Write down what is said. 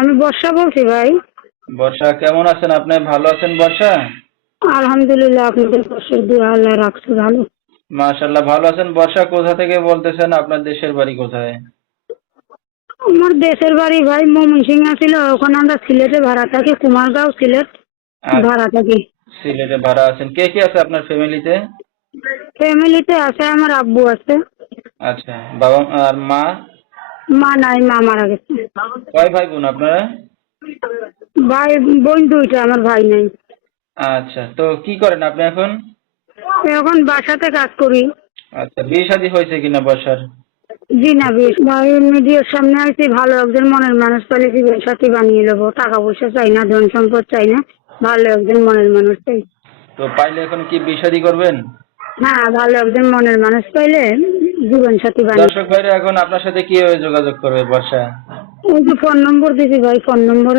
আমি বর্ষা বলছি ভাই। বর্ষা, কেমন আছেন আপনি? ভালো আছেন বর্ষা? আলহামদুলিল্লাহ, আপনাদের পাশের দোয়া আল্লাহ রাখছে ভালো। মাশাআল্লাহ, ভালো আছেন বর্ষা। কোথা থেকে বলতেছেন? আপনার দেশের বাড়ি কোথায়? আমার দেশের বাড়ি ভাই ময়মনসিংহ ছিল, ওখানে আমরা সিলেটে ভাড়া থাকি, কুমারগাঁও সিলেট ভাড়া থাকি। সিলেটে ভাড়া আছেন। কে কে আছে আপনার ফ্যামিলিতে? ফ্যামিলিতে আছে, আমার আব্বু আছে। আচ্ছা, বাবা আর মা? মা নাই, মা মারা গেছে। কয় ভাই বোন আপনারা? ভাই বোন দুইটা, আমার ভাই নাই। আচ্ছা, তো কি করেন আপনি এখন? এখন বাসাতে কাজ করি। আচ্ছা, বিয়ে শাদী হয়েছে কিনা বর্ষার? জি না, বেশ ভাই মিডিয়ার সামনে আইছি, ভালো একজন মনের মানুষ পেলে জীবন সাথী বানিয়ে নেবো। টাকা পয়সা চাই না, ধন সম্পদ চাই না, ভালো একজন মনের মানুষ চাই। তো পাইলে এখন কি বিয়ে শাদী করবেন? হ্যাঁ, ভালো একজন মনের মানুষ পাইলে জীবন সাথী বানিয়ে। দর্শক ভাইরা এখন আপনার সাথে কিভাবে যোগাযোগ করবে বর্ষা? ওই যে ফোন নম্বর দিছি ভাই, ফোন নম্বরে